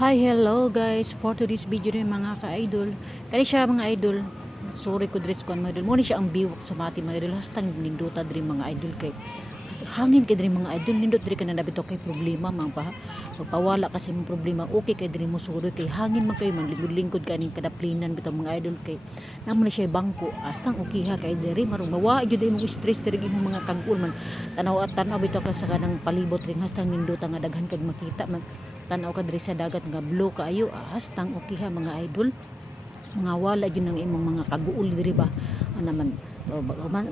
Hi, hello guys. For today's video rin mga ka-idol. Kani siya mga idol. Sorry ko dress ko mga idol. Muna siya ang biwak sa mati mga idol. Hastang ninduta diri mga idol kay hangin kay diri mga idol. Nindot diri kana nabito kay problema mga pa. Pagpawala kasi mong problema. Okay kay diri mo suri kay hangin man kayo man lingkod-lingkod kaning kadaplinan bitaw mga idol kay namo na siya bangko. Hastang okay ha kay diri marong mawa jud imong stress diri imong mga kagul man. Tanaw at tanaw bitaw ka sa kanang palibot ring hastang ninduta nga daghan kag makita man tanaw ka diri sa dagat nga blue kaayo hastang okay ha mga idol mga wala yun ang imong mga kaguol diri ba ano man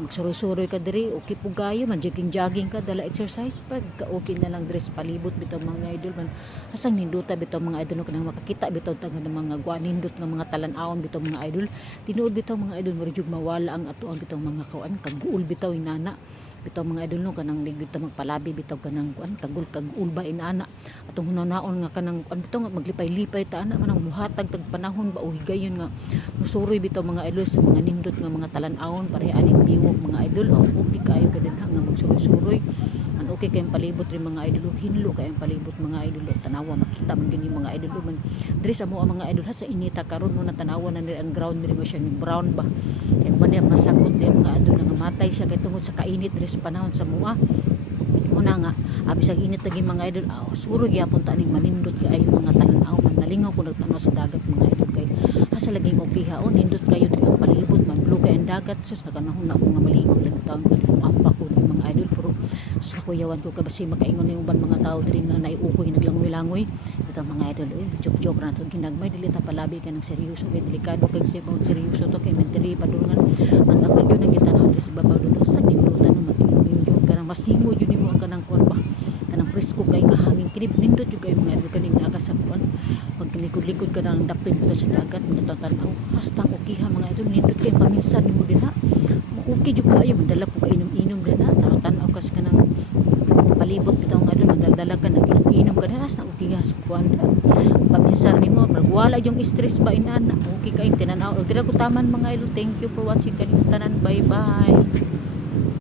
magsuroy-suroy ka diri okay po gayo man jogging ka dala exercise pag okay na lang diri sa palibot bitaw mga idol man asang ninduta bitaw mga idol kanang makakita bitaw tag mga guanindot nga mga talan-awon bitaw mga idol tinuod bitaw mga idol mura jud mawala ang atuan bitaw mga kuan kaguol bitaw inana bitaw mga idol no kanang ligid ta magpalabi bitaw kanang kuan kagul ba inana atong hunanaon nga kanang kuan bitaw nga maglipay-lipay ta ana man ang muhatag tag panahon ba o higayon nga musuroy bitaw mga idol sa mga nindot nga mga talan-awon pare aning biwok mga idol o okay kayo kadinha nga magsuroy-suroy an okay kayong palibot rin mga idol hinlo kayong palibot mga idol tanawa makita man gini mga idol man diri sa mo mga idol ha sa inita karon no natanawa na diri ang ground diri mo siya brown ba kay man niya masakot di mga idol nga matay siya kay tungod sa kainit diri sa panahon sa mua una nga abis ang init lagi mga idol siguro gyapon ta ning manindot kay ayo mga talan-aw man nalingaw ko nagtanaw sa dagat mga idol kay asa laging okay ha nindot kayo diri ang palibot man blue kay ang dagat sus naganahon na ako nga maligo lang taon ko ampa ko diri mga idol pero sus kuyawan ko kabasi makaingon ni uban mga tao diri nga naiukoy naglangoy-langoy ito mga idol joke na to ginagmay dili ta palabi ka ng seryoso kay delikado kay sa pag seryoso to kay menteri padulungan man ako jud nagitanaw diri sa babaw dito sa nindutan no matingin kanang masimo jud nimo ang kanang kuan ba kanang presko kay nga hangin kinib nindot jud kay mga idol kaning aga sa kuan pag likod-likod ka nang dapit mo sa dagat matatanaw hastang okay ha mga idol nindot kay paminsan nimo dinha okay jud kayo madala po ka inom-inom dinha tanaw kas kanang palibot bitaw nga idol madaldala ka nang inom ka dinha hastang okay ha sa kuan paminsan nimo wala yung stress ba inana okay kay tinanaw dira ko taman mga idol thank you for watching kaning tanan bye bye.